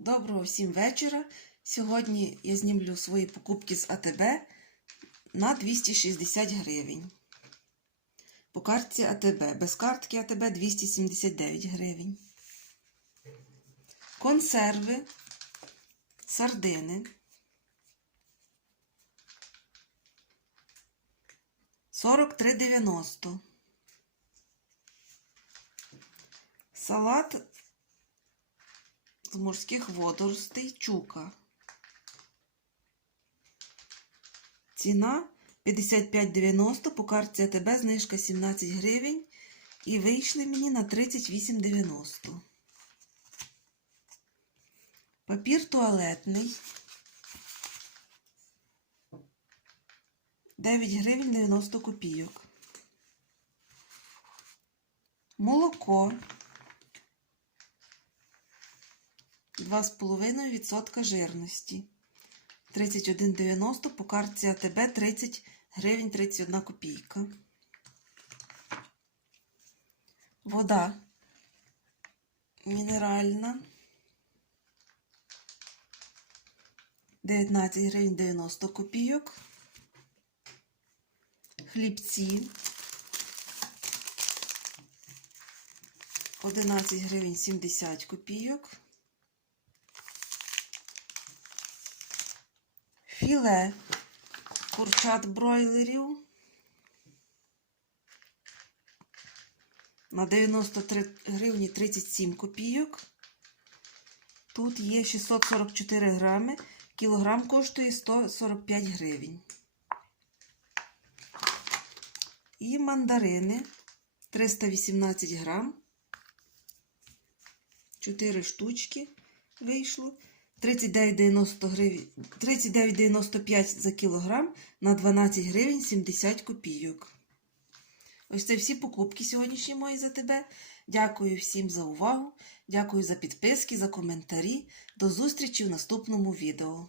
Доброго всім вечора. Сьогодні я знімлю свої покупки з АТБ на 260 гривень. По картці АТБ. Без картки АТБ 279 гривень. Консерви, сардини. 43,90. Салат з морських водоростей чука. Ціна 55,90 по картці АТБ знижка 17 гривень. І вийшли мені на 38,90. Папір туалетний. 9 гривень 90 копійок. Молоко 2,5% жирності. 31,90 по картці АТБ 30 гривень 31 копійка. Вода мінеральна. 19 гривень 90 копійок. Хлібці 11 гривень 70 копійок. Філе курчат бройлерів на 93 гривні 37 копійок. Тут є 644 грами. Кілограм коштує 145 гривень. І мандарини 318 грам. 4 штучки вийшло. 39,90 гривень, 39,95 за кілограм на 12 гривень 70 копійок. Ось це всі покупки сьогоднішні мої за тебе. Дякую всім за увагу. Дякую за підписки, за коментарі. До зустрічі в наступному відео.